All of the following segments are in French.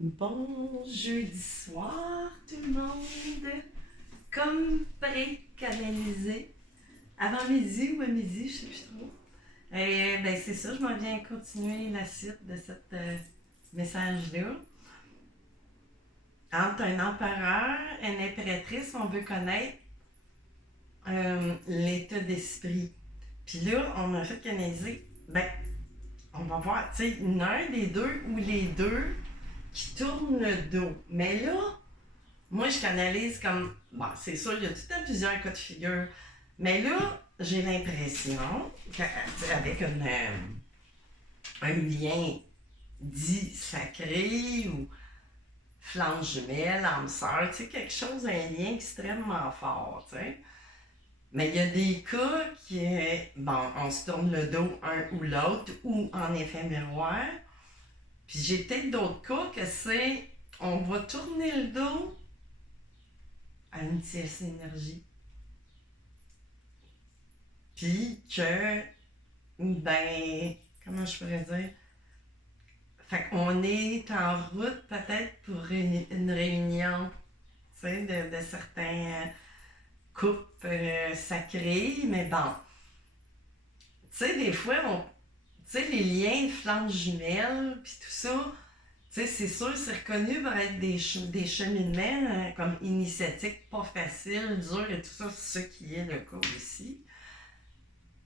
Bon jeudi soir tout le monde. Comme précanalisé, avant midi ou à midi, je sais plus trop. Et ben c'est ça, je m'en viens continuer la suite de cette message-là. Entre un empereur et une impératrice, on veut connaître l'état d'esprit. Puis là, on a fait canaliser, ben, on va voir, tu sais, l'un des deux ou les deux qui tournent le dos. Mais là, moi, je canalise comme. Bon, c'est sûr, il y a tout le temps plusieurs cas de figure. Mais là, j'ai l'impression qu'avec un lien dit sacré ou flamme jumelle, âme sœur, tu sais, quelque chose, un lien extrêmement fort, tu sais. Mais il y a des cas qui est, bon, on se tourne le dos un ou l'autre, ou en effet miroir. Puis j'ai peut-être d'autres cas que c'est, on va tourner le dos à une tierce énergie. Puis que, ben, comment je pourrais dire? Fait qu'on est en route peut-être pour une réunion, tu sais, de certains couples sacrés, mais bon, tu sais, des fois, tu sais, les liens de flammes jumelles, puis tout ça, tu sais, c'est sûr, c'est reconnu pour être des cheminements comme initiatiques, pas faciles, durs et tout ça, c'est ce qui est le cas aussi.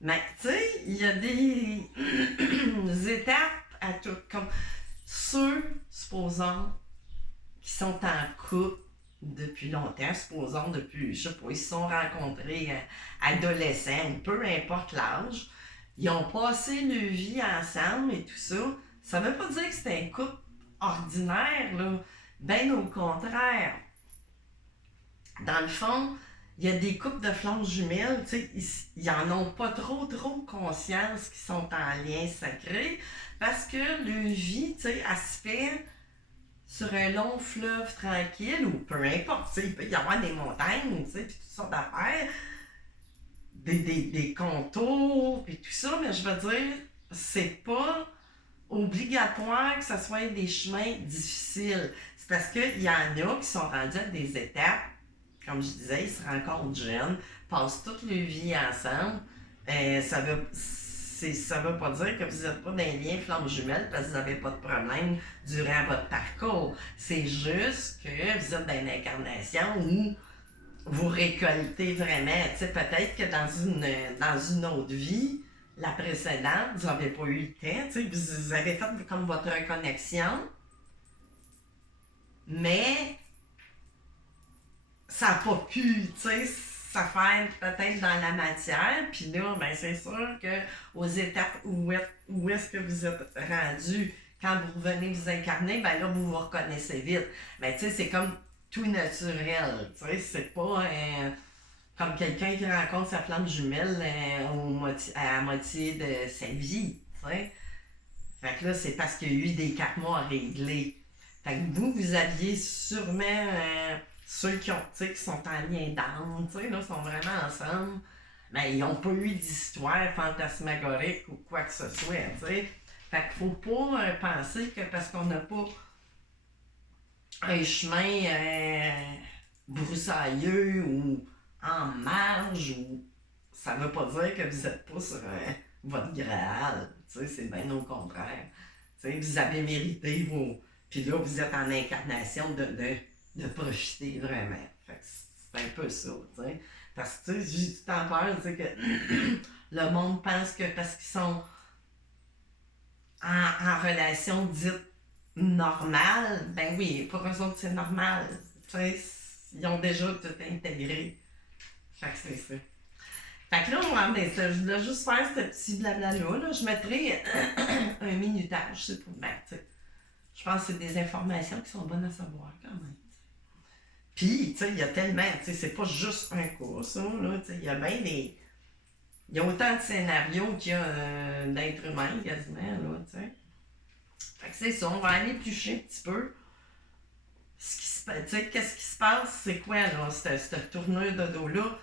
Mais tu sais, il y a des étapes à tout. Comme ceux, supposons, qui sont en couple depuis longtemps, supposons depuis, je sais pas, ils se sont rencontrés adolescents, peu importe l'âge, ils ont passé leur vie ensemble et tout ça. Ça veut pas dire que c'est un couple ordinaire, là. Ben au contraire. Dans le fond, il y a des couples de flammes jumelles, tu sais, ils en ont pas trop conscience qu'ils sont en lien sacré parce que leur vie, tu sais, elle se fait sur un long fleuve tranquille ou peu importe, tu sais, il peut y avoir des montagnes, tu sais, puis toutes sortes d'affaires, des contours, puis tout ça, mais je veux dire, c'est pas obligatoire que ce soit des chemins difficiles. C'est parce qu'il y en a qui sont rendus à des étapes, comme je disais, ils se rencontrent jeunes, passent toute leur vie ensemble. Ça veut pas dire que vous n'êtes pas dans un lien flamme jumelle parce que vous n'avez pas de problème durant votre parcours. C'est juste que vous êtes dans une incarnation où vous récoltez vraiment. Tu sais, peut-être que dans une autre vie, la précédente, vous n'avez pas eu le temps. Tu sais, vous avez fait comme votre reconnexion, mais ça n'a pas pu, tu sais, ça fait peut-être dans la matière. Puis là, ben c'est sûr que aux étapes où est-ce que vous êtes rendu, quand vous revenez vous incarner, ben là, vous vous reconnaissez vite. Ben tu sais, c'est comme tout naturel, tu sais, c'est pas comme quelqu'un qui rencontre sa flamme jumelle à la moitié de sa vie, tu sais. Fait que là, c'est parce qu'il y a eu des karmas à régler. Fait que vous aviez sûrement ceux qui sont en lien d'âme, tu sais, là, sont vraiment ensemble. Mais ils n'ont pas eu d'histoire fantasmagorique ou quoi que ce soit, tu sais. Fait qu'il faut pas penser que parce qu'on n'a pas un chemin broussailleux ou en marge ou ça veut pas dire que vous n'êtes pas sur votre Graal. Tu sais, c'est bien au contraire. Tu sais, vous avez mérité vos. Puis là, vous êtes en incarnation de profiter vraiment. Fait que c'est un peu ça, tu sais. Parce que, tu sais, j'ai tout en peur, tu sais, que le monde pense que parce qu'ils sont en relation dite normale, ben oui, pour eux autres, c'est normal. Tu sais, ils ont déjà tout intégré. Fait que c'est ça. Fait que là, je voulais juste faire ce petit blabla-là. Là. Je mettrai un minutage, c'est pour ben, tu sais. Je pense que c'est des informations qui sont bonnes à savoir quand même. Puis, tu sais, il y a tellement, tu sais, c'est pas juste un cas, ça, là, tu sais, il y a bien des. Il y a autant de scénarios qu'il y a d'êtres humains quasiment, là, tu sais. Fait que c'est ça, on va aller éplucher un petit peu. Qu'est-ce qui se passe, c'est quoi, là, cette tournure de dos-là?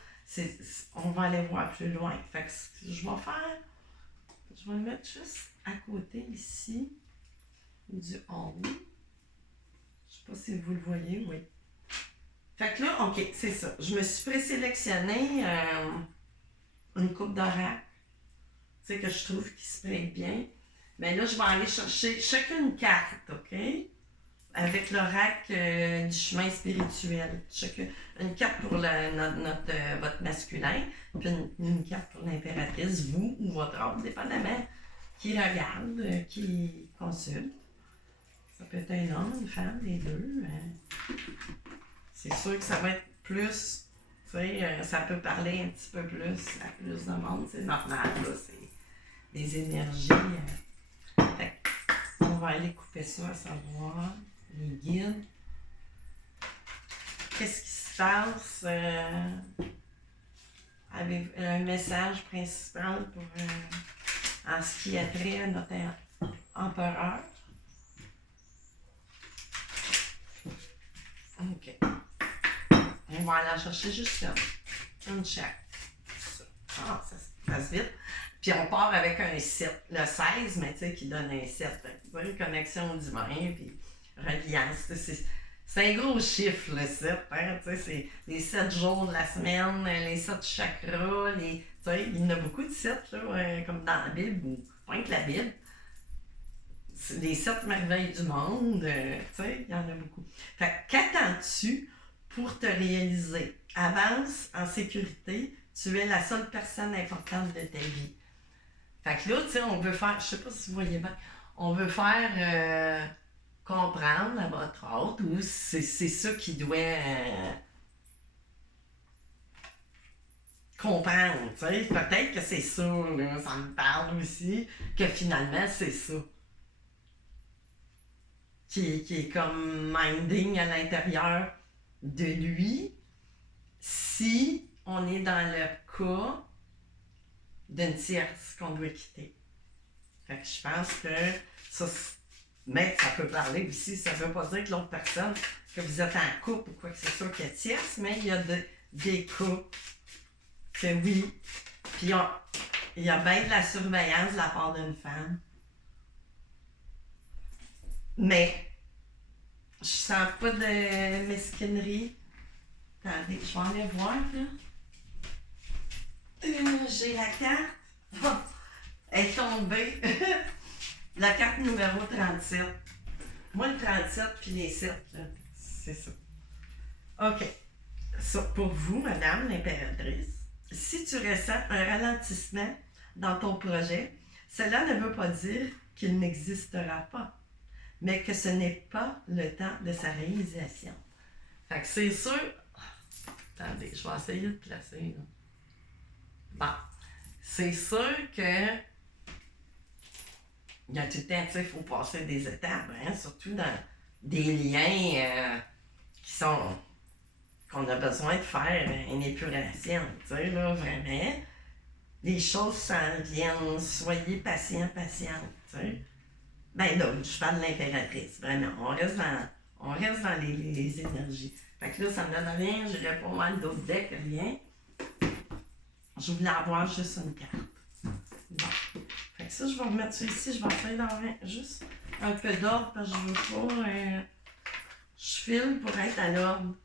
On va aller voir plus loin. Fait que je vais faire. Je vais le mettre juste à côté ici, du en haut. si vous le voyez, oui. Fait que là, OK, c'est ça. Je me suis présélectionné une coupe d'oracle, tu sais, que je trouve qui se prête bien. Mais là, je vais aller chercher chacune une carte, OK? Avec l'oracle du chemin spirituel. Une carte pour votre masculin, puis une carte pour l'impératrice, vous ou votre ordre, dépendamment qui regarde, qui consulte. Ça peut être un homme, une femme, les deux. C'est sûr que ça va être plus, tu sais, ça peut parler un petit peu plus à plus de monde, c'est normal, là, c'est des énergies. Fait on va aller couper ça à savoir, les guides. Qu'est-ce qui se passe? Avec un message principal pour en ce qui a trait à notre empereur. OK. On va aller chercher juste une chaque. Ça se passe vite. Puis on part avec un 7, le 16, mais tu sais, qui donne un 7. Une connexion au divin, puis reliance. C'est un gros chiffre, le 7. Hein? C'est les 7 jours de la semaine, les 7 chakras. Il y en a beaucoup de 7, là, comme dans la Bible, ou pas que la Bible. C'est les 7 merveilles du monde. Il y en a beaucoup. Fait qu'attends-tu pour te réaliser? Avance en sécurité. Tu es la seule personne importante de ta vie. Fait que là, tu sais, on veut faire, je sais pas si vous voyez bien, on veut faire comprendre à votre hôte, ou c'est ça qui doit comprendre, tu sais. Peut-être que c'est ça, là, ça me parle aussi, que finalement, c'est ça. Qui est comme minding à l'intérieur de lui, si on est dans le cas d'une tierce qu'on doit quitter. Fait que je pense que ça, mais ça peut parler aussi, ça veut pas dire que l'autre personne, que vous êtes en couple ou quoi que ce soit qui est tierce, mais il y a des cas que oui. Puis il y a bien de la surveillance de la part d'une femme. Mais je sens pas de mesquinerie. Attendez, je vais aller voir, là. J'ai la carte. Oh, elle est tombée. La carte numéro 37. Moi, le 37 puis les 7, là, c'est ça. OK. Ça, pour vous, madame l'impératrice, si tu ressens un ralentissement dans ton projet, cela ne veut pas dire qu'il n'existera pas, mais que ce n'est pas le temps de sa réalisation. Fait que c'est sûr... Attendez, je vais essayer de placer, là. Bon, c'est sûr que il y a tout le temps, tu sais, il faut passer des étapes, hein, surtout dans des liens qu'on a besoin de faire une épuration, tu sais, là, vraiment. Les choses s'en viennent, soyez patient, patiente, tu sais. Ben là, je parle de l'impératrice, vraiment, on reste dans les énergies. Fait que là, ça me donne rien, j'irais pas mal d'autres decks, rien. Je voulais avoir juste une carte. Bon. Fait que ça, je vais remettre ça ici. Je vais essayer d'avoir juste un peu d'ordre parce que je veux pas... je file pour être à l'ordre.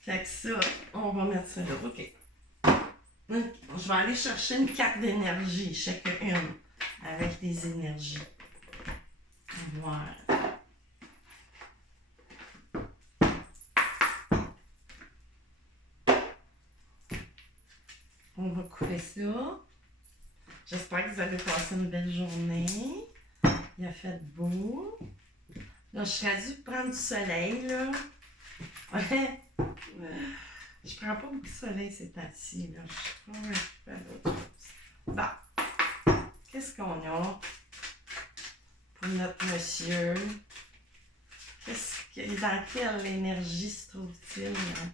Fait que ça, on va mettre ça là. OK. Je vais aller chercher une carte d'énergie, chacune, avec des énergies. Voilà. On va couper ça. J'espère que vous avez passé une belle journée. Il a fait beau. Là, je serais dû prendre du soleil, là. Je prends pas beaucoup de soleil ces temps-ci, là. Je prends un peu d'autre chose. Bon. Qu'est-ce qu'on a pour notre monsieur? Dans quelle énergie se trouve-t-il, là?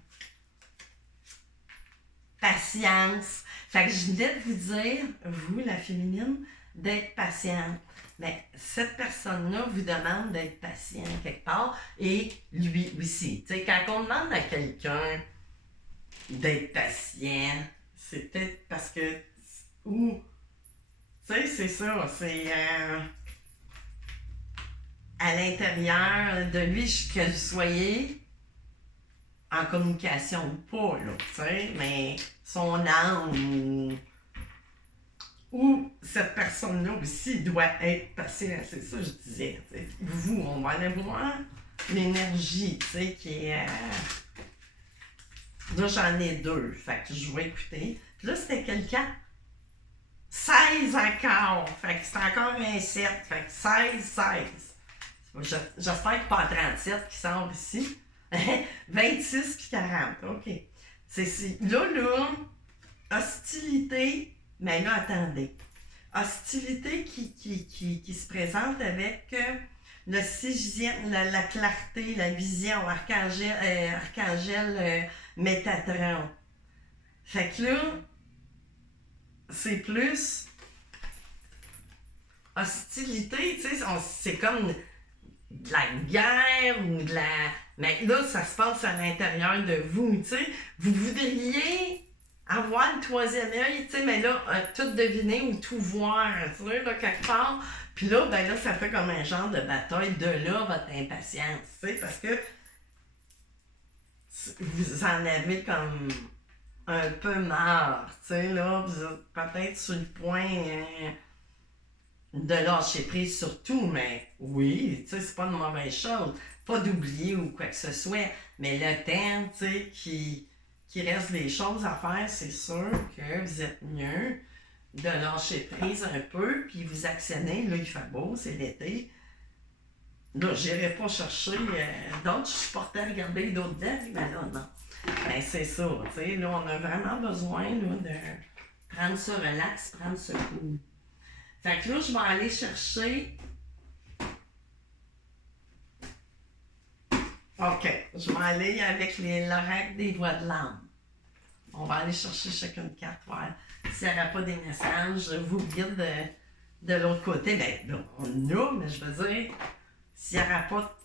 Patience. Fait que je venais de vous dire, vous, la féminine, d'être patiente. Mais cette personne-là vous demande d'être patient quelque part, et lui aussi. Tu sais, quand on demande à quelqu'un d'être patient, c'est peut-être parce que... Ou... Tu sais, c'est ça, c'est... à l'intérieur de lui, que vous soyez en communication ou pas, là, tu sais, mais son âme ou cette personne-là aussi doit être passée, c'est ça que je disais, tu sais. Vous, on va aller voir l'énergie, tu sais, qui est... Là, j'en ai 2, fait que je vais écouter. Puis là, c'était quelqu'un 16 encore. Fait que c'est encore un 7. Fait que 16. J'espère que pas 37 qui semble ici. 26 puis 40. OK. Là, hostilité. Mais là, attendez. Hostilité qui se présente avec le sixième, la clarté, la vision, archangel Métatron. Fait que là, c'est plus hostilité, tu sais, c'est comme de la guerre ou de la... Mais là, ça se passe à l'intérieur de vous, tu sais. Vous voudriez avoir le troisième œil, tu sais, mais là, tout deviner ou tout voir, tu sais, là, quelque part. Puis là, ben là, ça fait comme un genre de bataille. De là, votre impatience, tu sais, parce que vous en avez comme un peu marre, tu sais, là, vous êtes peut-être sur le point de lâcher prise sur tout, mais oui, tu sais, c'est pas une mauvaise chose. Pas d'oublier ou quoi que ce soit, mais le temps, tu sais, qui reste des choses à faire, c'est sûr que vous êtes mieux de lâcher prise un peu, puis vous actionnez, là, il fait beau, c'est l'été. Là, j'irai pas chercher d'autres, je suis portée à regarder d'autres decks, mais là, non. Ben, c'est ça, tu sais, là, on a vraiment besoin, là, de prendre ça relax, prendre ce coup. Fait que là, je vais aller chercher... OK, je vais aller avec l'oracle des voix de l'âme. On va aller chercher chacune carte, voir s'il n'y aura pas des messages. Je vous guide de l'autre côté. Ben, là, on a, mais je veux dire, s'il n'y aura pas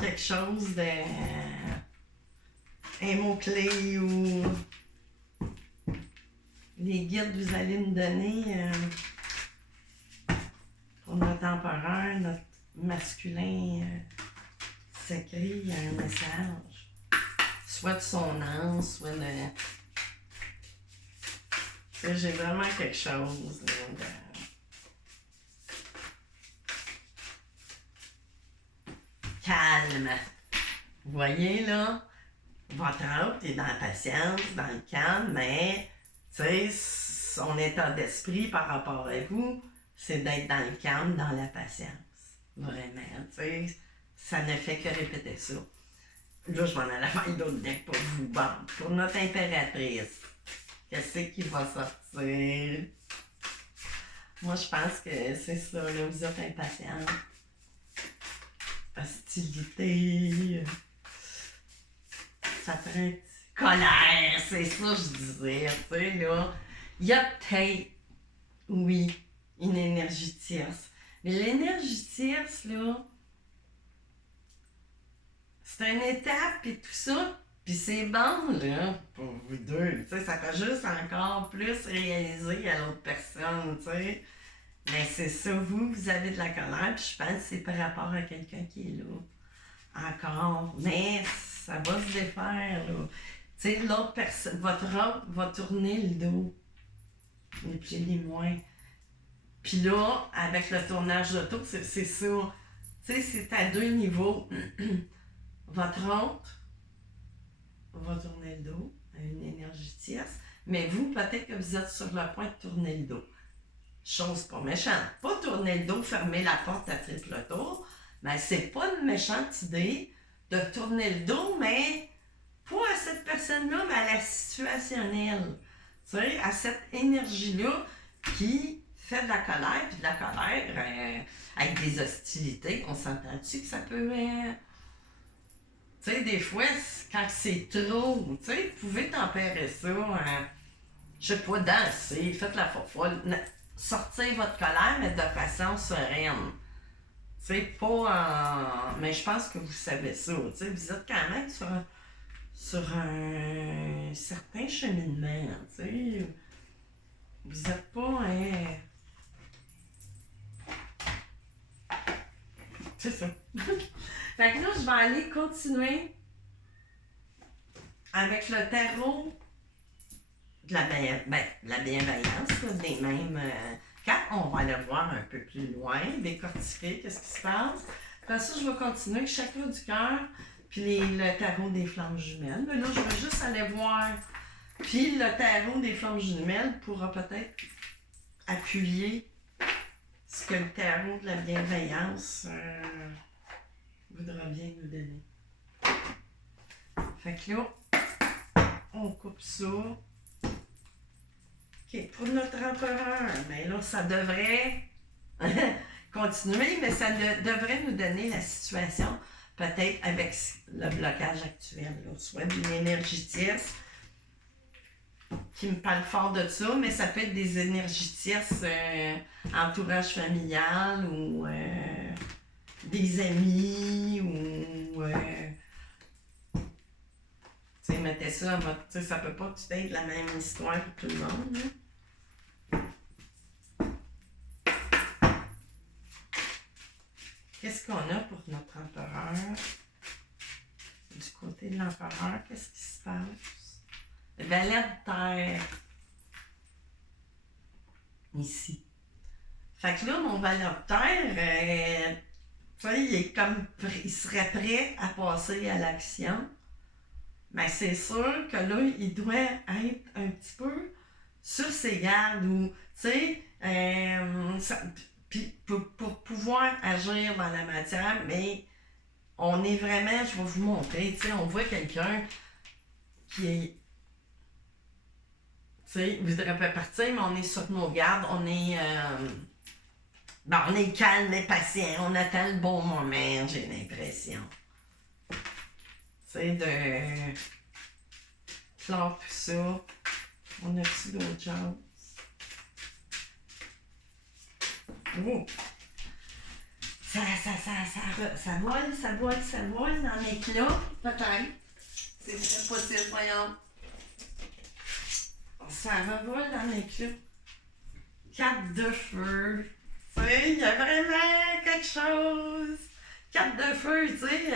quelque chose de... un mot-clé ou... les guides que vous allez me donner pour notre empereur, notre masculin sacré, un message. Soit de son âme, soit de... J'ai vraiment quelque chose de... calme. Vous voyez, là, votre âme est dans la patience, dans le calme, mais, tu sais, son état d'esprit par rapport à vous, c'est d'être dans le calme, dans la patience. Vraiment, tu sais, ça ne fait que répéter ça. Là, je m'en allais faire d'autres decks pour vous. Bon, pour notre impératrice, qu'est-ce qui va sortir? Moi, je pense que c'est ça, là, vous êtes impatient. Hostilité. Ça prend colère, c'est ça que je disais, tu sais, là. Il y a peut-être, oui, une énergie tierce. Mais l'énergie tierce, là, c'est une étape et tout ça, puis c'est bon, là, pour vous deux. Tu sais, ça fait juste encore plus réaliser à l'autre personne, tu sais. Mais c'est ça, vous avez de la colère, puis je pense que c'est par rapport à quelqu'un qui est là. Encore. Mais ça va se défaire, là. Tu sais, l'autre personne, votre robe va tourner le dos. Les pieds, les moins. Puis là, avec le tournage d'auto, c'est ça. Tu sais, c'est à deux niveaux. Votre autre va tourner le dos à une énergie tierce, mais vous, peut-être que vous êtes sur le point de tourner le dos. Chose pas méchante. Pas tourner le dos, fermer la porte à triple tour, mais c'est pas une méchante idée de tourner le dos, mais pas à cette personne-là, mais à la situationnelle. Tu sais, à cette énergie-là qui fait de la colère, puis de la colère avec des hostilités. On s'entend-tu que ça peut... tu sais, des fois, quand c'est trop, tu sais, vous pouvez tempérer ça, je sais pas, danser, faites la fofolle, sortir votre colère, mais de façon sereine. Tu sais, pas en... Mais je pense que vous savez ça, tu sais, vous êtes quand même sur un certain cheminement, tu sais. Vous êtes pas, c'est ça. Fait que là, je vais aller continuer avec le tarot de la bienveillance, là, des mêmes cartes. On va aller voir un peu plus loin, décortiquer qu'est-ce qui se passe. Après ça, je vais continuer avec chakra du cœur, puis le tarot des flammes jumelles. Mais là, je vais juste aller voir. Puis le tarot des flammes jumelles pourra peut-être appuyer ce que le tarot de la bienveillance voudra bien nous donner. Fait que là, on coupe ça. OK, pour notre empereur, mais là, ça devrait continuer, mais ça devrait nous donner la situation, peut-être avec le blocage actuel, là, soit d'une énergie tierce qui me parle fort de ça, mais ça peut être des énergies tierces, entourage familial ou des amis ou tu sais, mettez ça à votre. Tu sais, ça peut pas tout être la même histoire pour tout le monde. Hein? Qu'est-ce qu'on a pour notre empereur? Du côté de l'empereur, qu'est-ce qui se passe? Le valet de terre. Ici. Fait que là, mon valet de terre, tu sais, il serait prêt à passer à l'action. Mais c'est sûr que là, il doit être un petit peu sur ses gardes ou, tu sais, puis pour pouvoir agir dans la matière, mais on est vraiment, je vais vous montrer, tu sais, on voit quelqu'un qui est, tu sais, voudrait pas partir, mais on est sur nos gardes, on est calme et patient, on attend le bon moment, j'ai l'impression. Tu sais, de clore tout ça. On a-tu d'autres choses? Oh! Ça vole dans l'éclat, peut-être. C'est très possible, voyons. Ça revole dans l'éclat. 4 de feu. Tu sais, il y a vraiment quelque chose. 4 de feu, tu sais.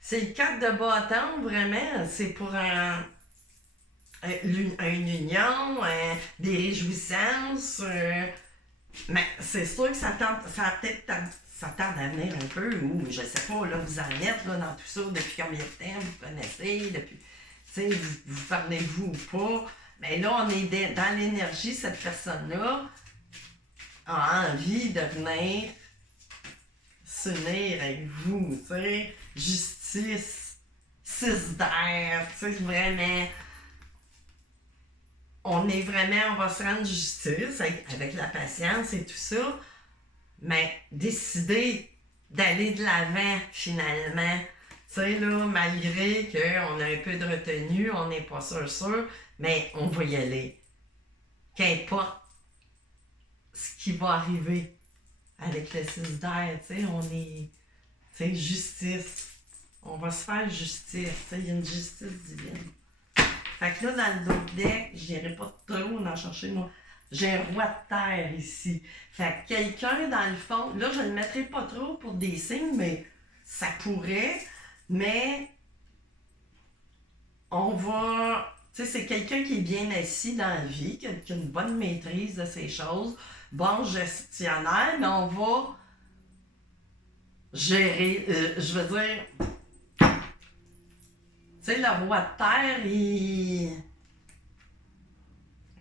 C'est le 4 de bâton, vraiment. C'est pour une union, des réjouissances. Mais c'est sûr que ça tarde à venir un peu, ou je sais pas, là, vous en êtes là, dans tout ça, depuis combien de temps vous connaissez, depuis, tu sais, vous parlez-vous ou pas. Mais là, on est dans l'énergie, cette personne-là a envie de venir s'unir avec vous, tu sais, justice, 6 d'air, tu sais, vraiment. On va se rendre justice avec la patience et tout ça, mais décider d'aller de l'avant finalement. Tu sais, là, malgré qu'on a un peu de retenue, on n'est pas sûr, mais on va y aller. Qu'importe ce qui va arriver avec le 6 d'air, tu sais, on est, tu sais, justice. On va se faire justice, tu sais, il y a une justice divine. Fait que là, dans le dos deck, je n'irai pas trop en chercher moi. J'ai un roi de terre ici. Fait que quelqu'un, dans le fond, là, je ne le mettrai pas trop pour des signes, mais ça pourrait. Mais on va. Tu sais, c'est quelqu'un qui est bien assis dans la vie, qui a une bonne maîtrise de ses choses, bon gestionnaire, mais on va gérer. Je veux dire. Tu sais, le roi de terre,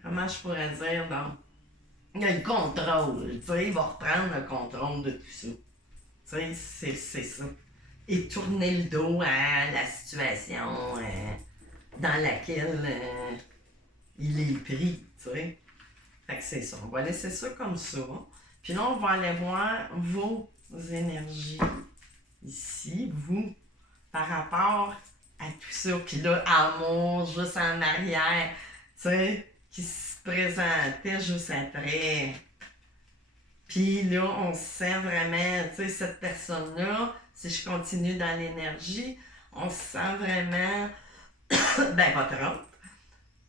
comment je pourrais dire, donc? Il a le contrôle, tu sais, il va reprendre le contrôle de tout ça. Tu sais, c'est ça. Et tourner le dos à la situation dans laquelle il est pris, tu sais. Fait que c'est ça. On va laisser ça comme ça. Puis là, on va aller voir vos énergies ici, vous, par rapport à tout ça. Puis là, amour, juste en arrière, tu sais, qui se présentait juste après. Puis là, on se sent vraiment, tu sais, cette personne-là, si je continue dans l'énergie, on se sent vraiment, ben, pas trop.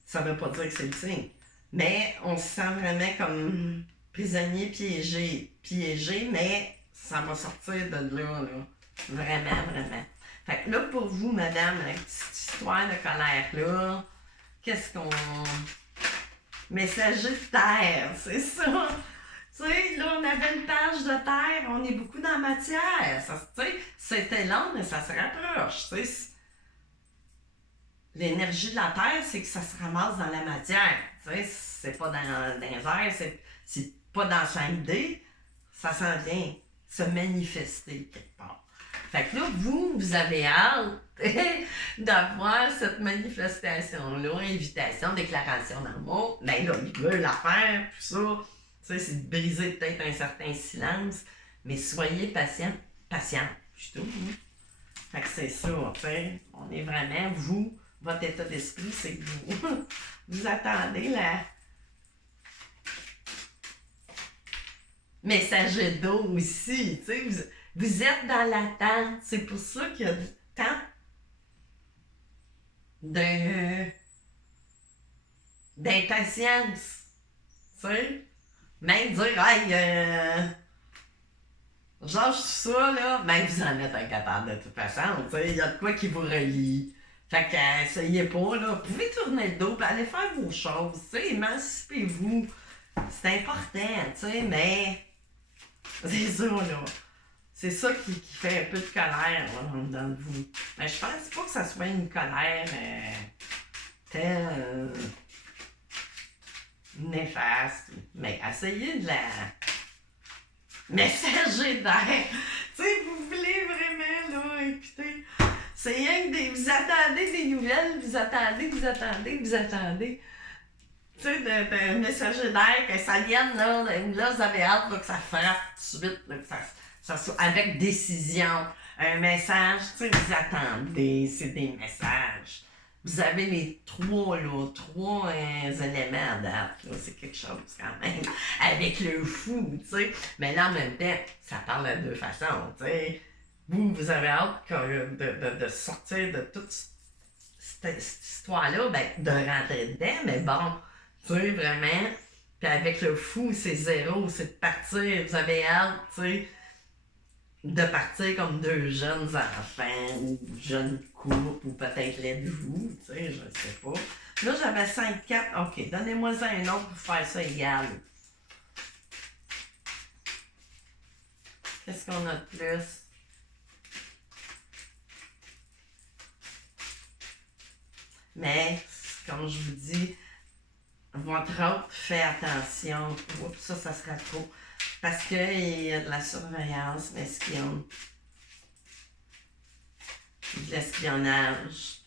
Ça veut pas dire que c'est le signe. Mais on se sent vraiment comme prisonnier piégé, mais Ça va sortir de là, là. Vraiment, vraiment. Fait que là, pour vous, madame, la petite histoire de colère-là, qu'est-ce qu'on... Messager de terre, c'est ça. Tu sais, là, on avait une page de terre, on est beaucoup dans la matière. Tu sais, c'était long, mais ça se rapproche. Tu sais, l'énergie de la terre, c'est que ça se ramasse dans la matière. Tu sais, c'est pas dans les airs, c'est pas dans 5D, ça s'en vient se manifester quelque part. Fait que là, vous avez hâte d'avoir cette manifestation-là, invitation, déclaration d'amour. Ben là, ils veulent la faire, tout ça. Tu sais, c'est de briser peut-être un certain silence, mais soyez patient, plutôt. Hein? Fait que c'est ça, tu sais. On est vraiment, vous, votre état d'esprit, c'est que vous attendez la messager d'eau aussi, tu sais. Vous êtes dans l'attente. C'est pour ça qu'il y a tant d'impatience. Tu sais? Même dire, hey, genre, tout ça, là, même vous en êtes incapable de toute façon. Tu sais, il y a de quoi qui vous relie. Fait que, essayez pas, là. Vous pouvez tourner le dos et aller faire vos choses. Tu sais, émancipez-vous. C'est important, tu sais, mais c'est ça, là. C'est ça qui fait un peu de colère là, dans vous. Mais je pense pas que ça soit une colère telle néfaste. Mais essayez de la messager d'air. Tu sais, vous voulez vraiment, là, écoutez, c'est rien que vous attendez des nouvelles, vous attendez. Tu sais, de messager d'air, que ça vienne, là, vous avez hâte là, que ça frappe tout de suite, là, que ça soit avec décision. Un message, tu sais, vous attendez, c'est des messages. Vous avez les trois éléments à date, là, c'est quelque chose quand même, avec le fou, tu sais. Mais là, en même temps, ça parle de deux façons, tu sais. Vous avez hâte de sortir de toute cette histoire-là, ben, de rentrer dedans, mais bon, tu sais, vraiment, puis avec le fou, c'est zéro, c'est de partir, vous avez hâte, tu sais, de partir comme deux jeunes enfants, ou jeunes couples, ou peut-être l'êtes-vous, tu sais, je ne sais pas. Là, j'avais 5 cartes, ok, donnez-moi ça un autre pour faire ça égal. Qu'est-ce qu'on a de plus? Mais, comme je vous dis, votre autre fait attention. Oups, ça sera trop. Parce qu'il y a de la surveillance, l'espion. De l'espionnage.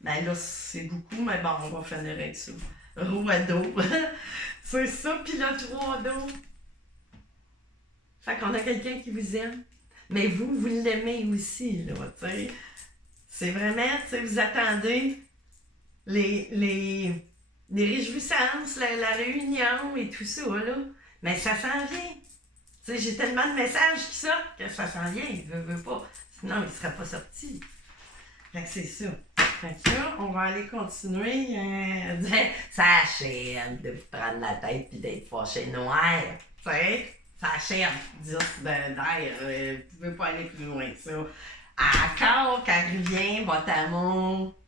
Ben là, c'est beaucoup, mais bon, on va finir avec ça. Roue à dos. C'est ça, puis le 3 d'eau. Fait qu'on a quelqu'un qui vous aime. Mais vous l'aimez aussi, là, tu sais. C'est vraiment, tu sais, vous attendez les réjouissances, la réunion et tout ça, là. Mais ça s'en vient. Tu sais, j'ai tellement de messages qui sortent que ça s'en vient. Il veut pas. Sinon, il ne serait pas sorti. Fait que c'est ça. Fait que là, on va aller continuer. Ça achève de vous prendre la tête puis d'être fâché noir. Tu sais, ça achève, dites d'air. Vous pouvez pas aller plus loin que ça. Encore quand revient votre amour,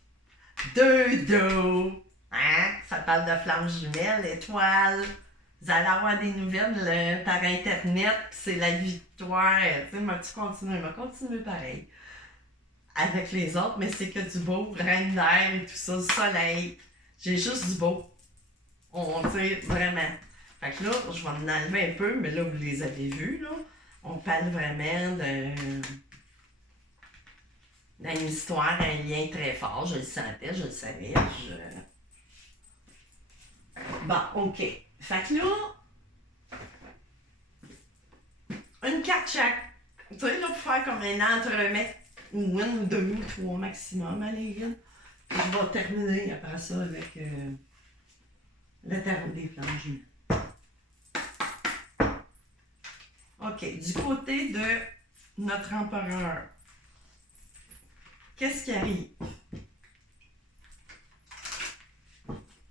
deux dos. Hein? Ça parle de flammes jumelles, étoiles. Vous allez avoir des nouvelles par Internet, c'est la victoire. Tu sais, m'a continué pareil. Avec les autres, mais c'est que du beau, reine d'air et tout ça, du soleil. J'ai juste du beau. On tire vraiment. Fait que là, je vais en enlever un peu, mais là, vous les avez vus, là. On parle vraiment d'une histoire, un lien très fort. Je le sentais, je le savais. Bon, OK. Fait que là, une carte chaque. Tu sais, là, pour faire comme un entremets, ou une, ou deux, ou trois maximum, allez, là. Je vais terminer après ça avec le tarot des flammes jumelles. OK, du côté de notre empereur, qu'est-ce qui arrive?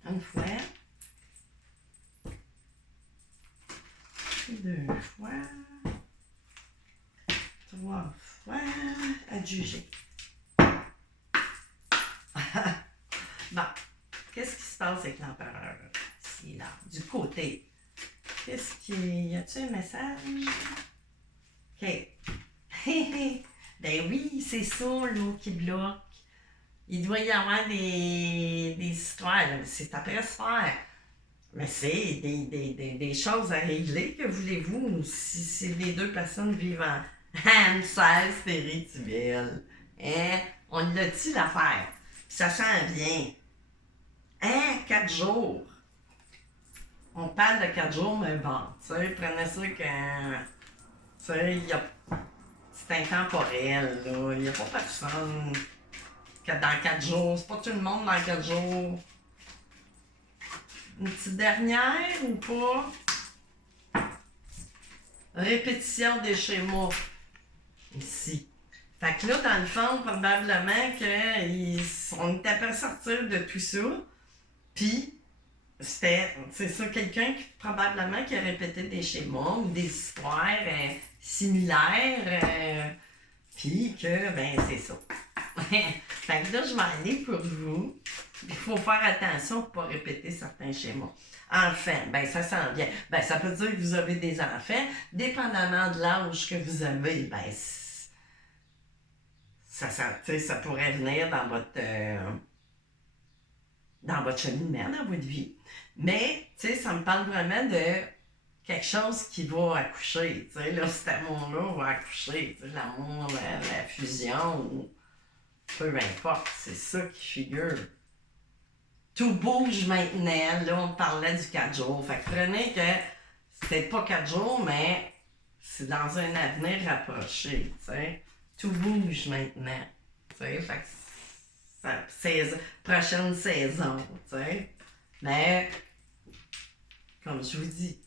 Une fois. Deux fois. Toi, à juger. Bon, qu'est-ce qui se passe avec l'empereur? Ici, là, du côté. Qu'est-ce qui... Y a-t-il un message? OK. Ben oui, c'est ça, l'eau qui bloque. Il doit y avoir des histoires, là. C'est après se faire. Mais c'est des choses à régler, que voulez-vous, si les deux personnes vivent en sphère spirituelle. Hein? On l'a-tu l'affaire? Ça sent bien. Hein? 4 jours. On parle de 4 jours, mais bon, tu sais, prenez ça que... Tu sais, c'est intemporel, là. Il n'y a pas personne que dans 4 jours. C'est pas tout le monde dans 4 jours. Une petite dernière ou pas? Répétition des schémas. Ici. Fait que là, dans le fond, probablement qu'on était pas sortir de tout ça. Puis, c'est ça, quelqu'un probablement qui a répété des schémas ou des histoires similaires. Puis que, ben, c'est ça. Fait que là, je vais aller pour vous. Il faut faire attention pour ne pas répéter certains schémas. Enfants, ben ça s'en vient. Ben ça peut dire que vous avez des enfants. Dépendamment de l'âge que vous avez, ben ça pourrait venir dans votre cheminement, dans votre vie. Mais, tu sais, ça me parle vraiment de quelque chose qui va accoucher. Tu sais, là, cet amour-là va accoucher. Tu sais, l'amour, la fusion, ou peu importe, c'est ça qui figure. Tout bouge maintenant. Là, on parlait du 4 jours. Fait que prenez que c'était pas 4 jours, mais c'est dans un avenir rapproché. T'sais. Tout bouge maintenant. T'sais. Fait que prochaine saison. T'sais. Mais, comme je vous dis,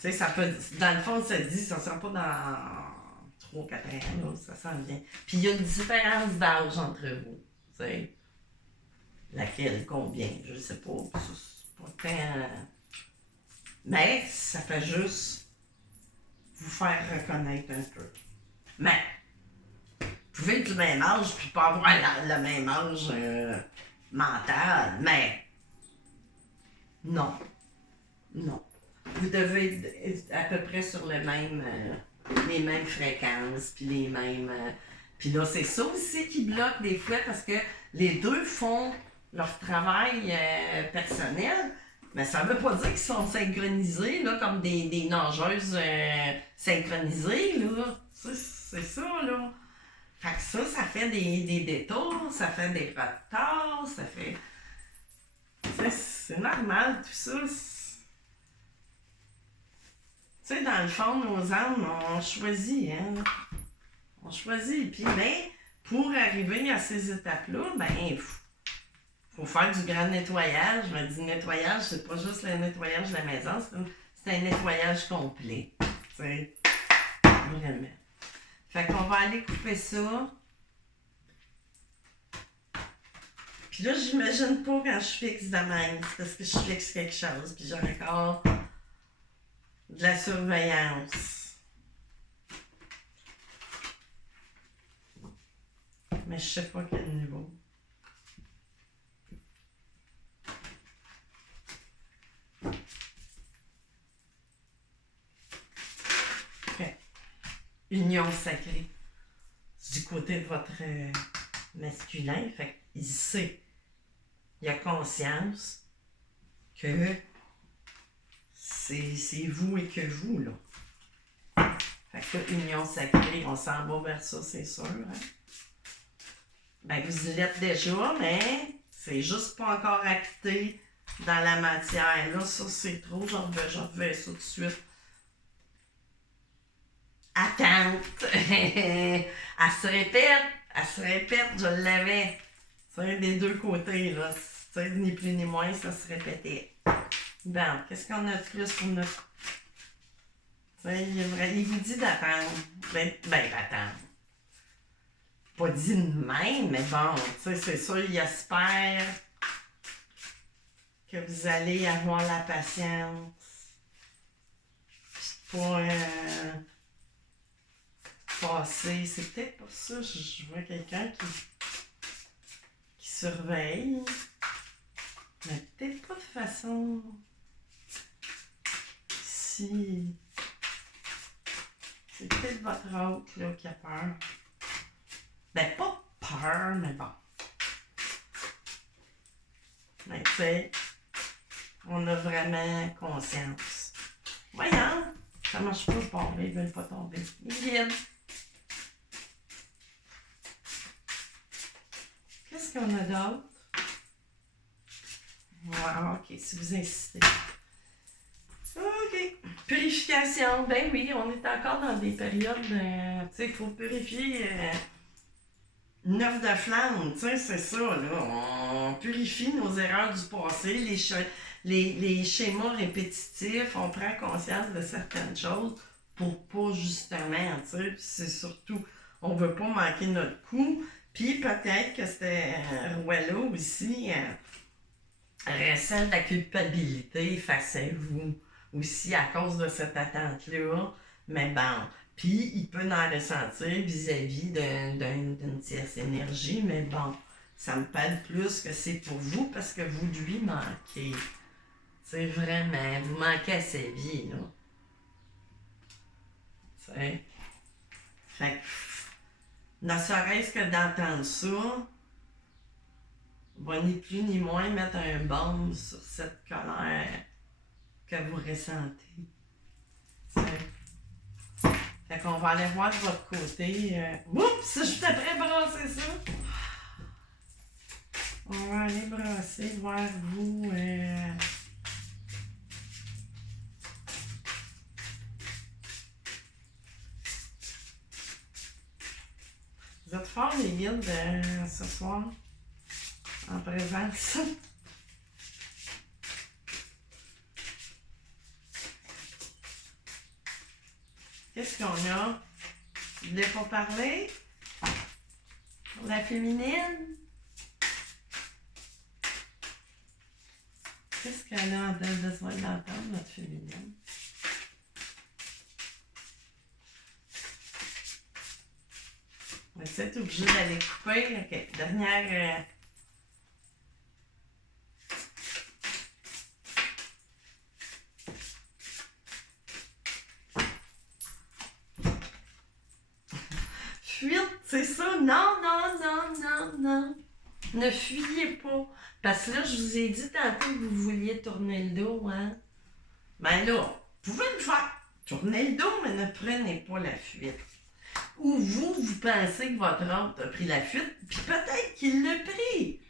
ça peut, dans le fond, ça dit, ça ne sera pas dans 3-4 ans, là, ça s'en vient. Puis il y a une différence d'âge entre vous. T'sais. Laquelle, combien, je sais pas. C'est pas tant. Mais ça fait juste vous faire reconnaître un peu. Mais, vous pouvez être du même âge puis pas avoir le même âge mental, mais non. Non. Vous devez être à peu près sur les mêmes fréquences, puis les mêmes... puis là, c'est ça aussi qui bloque des fois, parce que les deux font leur travail personnel, mais ça veut pas dire qu'ils sont synchronisés, là, comme des nageuses synchronisées, là. C'est ça, là. Fait que ça fait des détours, ça fait des retards, ça fait... C'est normal, tout ça. Tu sais, dans le fond, nos âmes, on choisit, hein. On choisit. Puis, ben, pour arriver à ces étapes-là, ben, faut faire du grand nettoyage. Je me dis, nettoyage, c'est pas juste le nettoyage de la maison, c'est un nettoyage complet. Tu sais, vraiment. Fait qu'on va aller couper ça. Puis là, j'imagine pas quand je fixe de même, c'est parce que je fixe quelque chose, puis j'ai encore de la surveillance. Mais je sais pas quel niveau. Okay. Union sacrée. Du côté de votre masculin, fait qu'il sait, il a conscience que c'est vous et que vous, là. Fait que union sacrée, on s'en va vers ça, c'est sûr. Hein? Ben, vous y l'êtes déjà, mais c'est juste pas encore acté dans la matière. Là, ça, c'est trop, j'en refais ça tout de suite. Attente! Elle se répète, je l'avais. Tu sais, des deux côtés, là. Tu sais, ni plus ni moins, ça se répétait. Bon, qu'est-ce qu'on a de plus pour notre... Tu sais, il vous dit d'attendre. Ben, d'attendre. Pas dit de même, mais bon, tu sais, c'est sûr, il espère que vous allez avoir la patience. Puis pas... passé. C'est peut-être pour ça que je vois quelqu'un qui surveille. Mais peut-être pas de façon... Si... C'est peut-être votre hôte là, qui a peur. Ben, pas peur, mais bon. Mais tu sais, on a vraiment conscience. Voyons, ça marche pas, tomber, ils veulent pas tomber. Ils viennent. Qu'est-ce qu'on a d'autre? Ouais, ok, si vous insistez. Ok. Purification. Ben oui, on est encore dans des périodes, tu sais, il faut purifier neuf de flamme, tu sais, c'est ça, là. On purifie nos erreurs du passé, les schémas répétitifs, on prend conscience de certaines choses pour pas justement, tu sais, c'est surtout, on veut pas manquer notre coup. Puis peut-être que ce roi-là aussi ressent de la culpabilité face à vous aussi à cause de cette attente-là. Mais bon, puis il peut en ressentir vis-à-vis d'une tierce énergie, mais bon, ça me parle plus que c'est pour vous parce que vous lui manquez. C'est vraiment, vous manquez à sa vie, là. T'sais. Fait que, ne serait-ce que d'entendre ça, va ni plus ni moins mettre un baume sur cette colère que vous ressentez. T'sais. Fait qu'on va aller voir de votre côté. Oups! Je suis après brasser ça. On va aller brasser vers vous. Vous êtes forts les guides ce soir en présence. Qu'est-ce qu'on a? Vous voulez pas parler? Pour la féminine? Qu'est-ce qu'elle a besoin d'entendre, notre féminine? On va être obligé d'aller couper. Ok, dernière... Fuite, c'est ça? Non, non, non, non, non. Ne fuyez pas. Parce que là, je vous ai dit tantôt que vous vouliez tourner le dos, hein? Ben là, vous pouvez le faire. Tournez le dos, mais ne prenez pas la fuite. Ou vous pensez que votre hôte a pris la fuite, puis peut-être qu'il l'a pris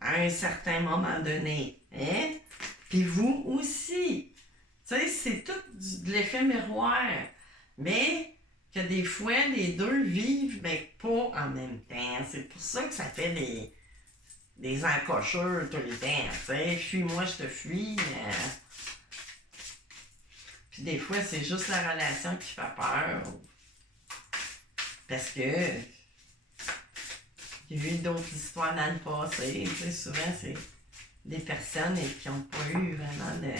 à un certain moment donné. Hein? Puis vous aussi. Tu sais, c'est tout de l'effet miroir. Mais que des fois, les deux vivent, mais pas en même temps. C'est pour ça que ça fait des encochures tout le temps. Tu sais, fuis-moi, je te fuis. Puis des fois, c'est juste la relation qui fait peur. Parce que il y a eu d'autres histoires dans le passé. Tu sais, souvent, c'est des personnes qui n'ont pas eu vraiment de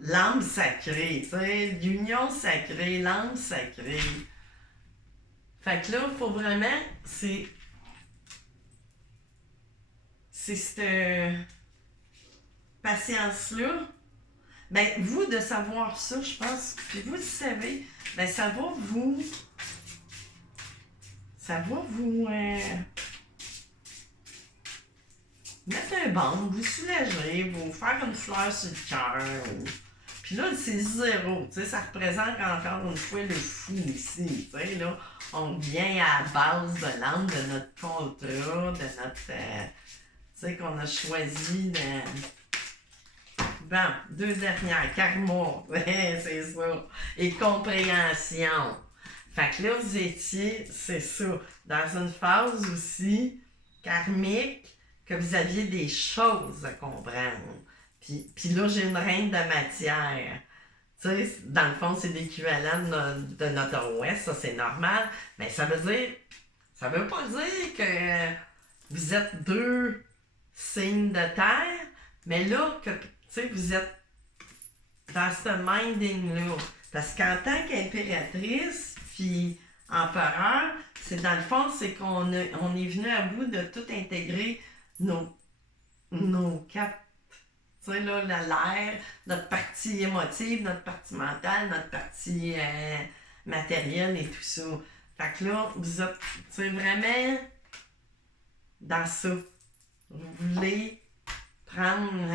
l'âme sacrée. Tu sais, l'union sacrée, l'âme sacrée. Fait que là, il faut vraiment, c'est cette patience-là. Ben, vous, de savoir ça, je pense, puis vous le savez, ben, ça va vous mettre un baume, vous soulager, vous faire une fleur sur le cœur. Puis là, c'est zéro, tu sais, ça représente encore une fois le fou ici, tu sais, là, on vient à la base de l'âme de notre contrat, de notre, tu sais, qu'on a choisi de... Bon, deux dernières, karma, c'est ça, et compréhension. Fait que là, vous étiez, c'est ça, dans une phase aussi karmique, que vous aviez des choses à comprendre. Puis là, j'ai une reine de matière. Tu sais, dans le fond, c'est l'équivalent de notre ouest, ça c'est normal. Mais ça veut pas dire que vous êtes deux signes de terre, mais là, que tu sais, vous êtes dans ce minding-là. Parce qu'en tant qu'impératrice, l'empereur, c'est dans le fond, c'est qu'on on est venu à bout de tout intégrer nos quatre, tu sais, là, l'air, notre partie émotive, notre partie mentale, notre partie matérielle et tout ça. Fait que là, vous êtes, c'est vraiment dans ça. Vous voulez prendre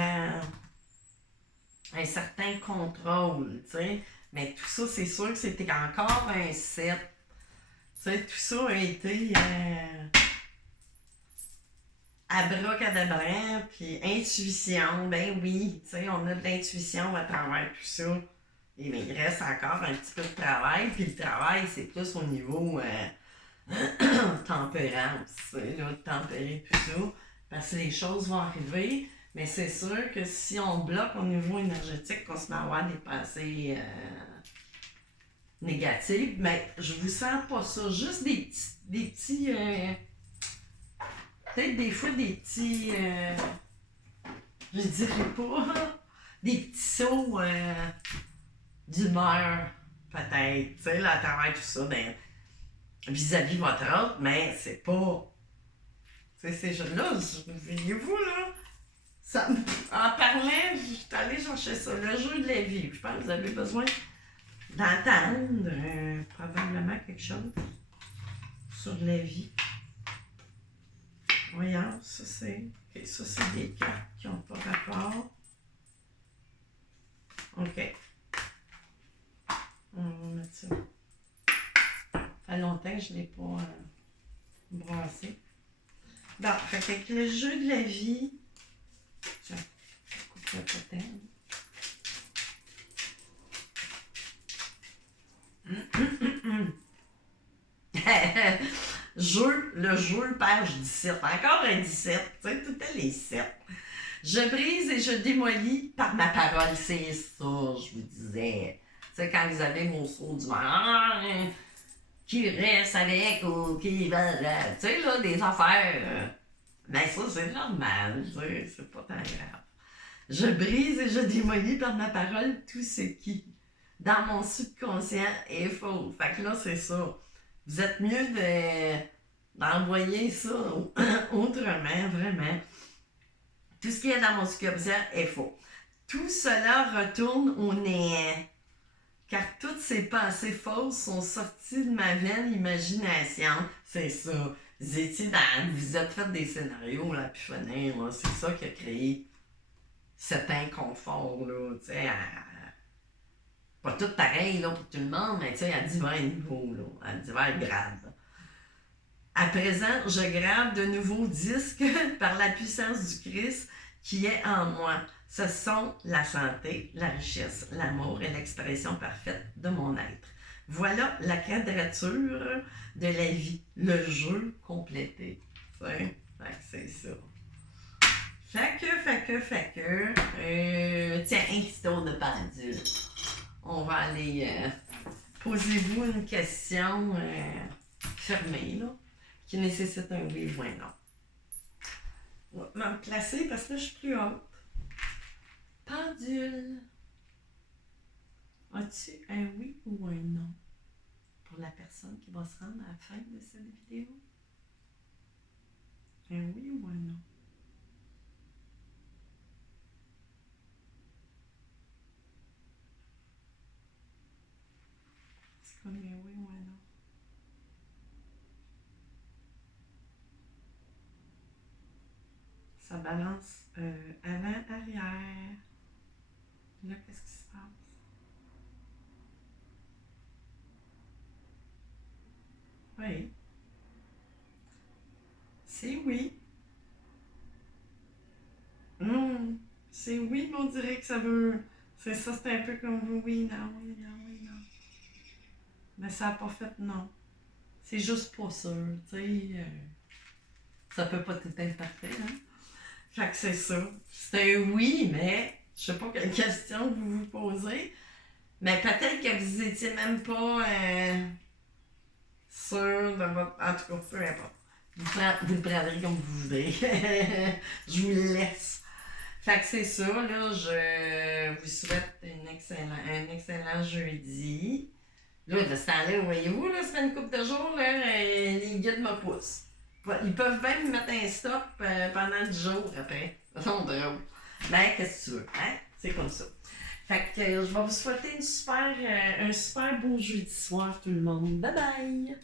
un certain contrôle, tu sais. Mais tout ça, c'est sûr que c'était encore un 7. Tu sais, tout ça a été abracadabra, puis intuition, ben oui, tu sais, on a de l'intuition à travers tout ça. Et mais il reste encore un petit peu de travail, puis le travail, c'est plus au niveau tempérance, tu sais, là, tempérer tout ça, parce que les choses vont arriver, mais c'est sûr que si on bloque au niveau énergétique, qu'on se met à avoir des pensées négatives, mais je vous sens pas ça, juste des petits peut-être des fois des petits, je dirais pas, des petits sauts d'humeur, peut-être, tu sais, là, à travers tout ça, ben, vis-à-vis votre autre, mais c'est pas, tu sais, ces jeux-là, voyez-vous, là, ça, en parlant, je suis allée chercher ça, le jeu de la vie, je pense que vous avez besoin d'entendre probablement quelque chose sur la vie. Voyons, ça c'est. Ok, ça c'est des cartes qui n'ont pas rapport. Ok. On va mettre ça. Ça fait longtemps que je ne l'ai pas brassé. Bon, fait qu'avec le jeu de la vie. Tiens, je coupe le potin. Le jeu, page 17. Encore un 17. Tu sais, tout est les 7. Je brise et je démolis par ma parole. C'est ça, je vous disais. Tu sais, quand vous avez mon saut du mal, qui reste avec ou qui va. Tu sais, là, des affaires. Ben, ça, c'est normal. Tu sais, c'est pas tant grave. Je brise et je démolis par ma parole tout ce qui, dans mon subconscient, est faux. Fait que là, c'est ça. Vous êtes mieux d'envoyer ça autrement, vraiment. Tout ce qui est dans mon subconscient est faux. Tout cela retourne au néant, car toutes ces pensées fausses sont sorties de ma vaine imagination. C'est ça. Vous êtes fait des scénarios, là, puis finir, là. C'est ça qui a créé cet inconfort, là, tu sais, pas tout pareil, là, pour tout le monde, mais tu sais, à divers niveaux, là, à divers grades. À présent, je grave de nouveaux disques par la puissance du Christ qui est en moi. Ce sont la santé, la richesse, l'amour et l'expression parfaite de mon être. Voilà la quadrature de la vie, le jeu complété. C'est ça. Fait que. Tiens, un petit tour de pendule. On va aller. Posez-vous une question fermée, là, qui nécessite un oui ou un non. Je vais me placer parce que là, je suis plus haute. Pendule. As-tu un oui ou un non pour la personne qui va se rendre à la fin de cette vidéo? Un oui ou un non? C'est comme un oui ou un non? Ça balance avant, arrière. Là, qu'est-ce qui se passe? Oui. C'est oui. C'est oui, mais on dirait que ça veut. C'est ça, c'est un peu comme oui, non, oui, non, oui, non. Mais ça n'a pas fait non. C'est juste pas sûr, tu sais. Ça peut pas tout être parfait, hein? Fait que c'est ça. C'est un oui, mais je sais pas quelle question vous vous posez. Mais peut-être que vous étiez même pas sûr de votre. En tout cas, peu importe. Vous le prendrez comme vous voudrez. Je vous le laisse. Fait que c'est ça, là. Je vous souhaite un excellent jeudi. Là, de ce temps-là, voyez-vous, là, ça fait une couple de jours, là, les guides me poussent. Ils peuvent même mettre un stop pendant 10 jours après. C'est drôle. Mais qu'est-ce que tu veux, hein? C'est comme ça. Fait que je vais vous souhaiter un super beau jeudi soir, tout le monde. Bye bye!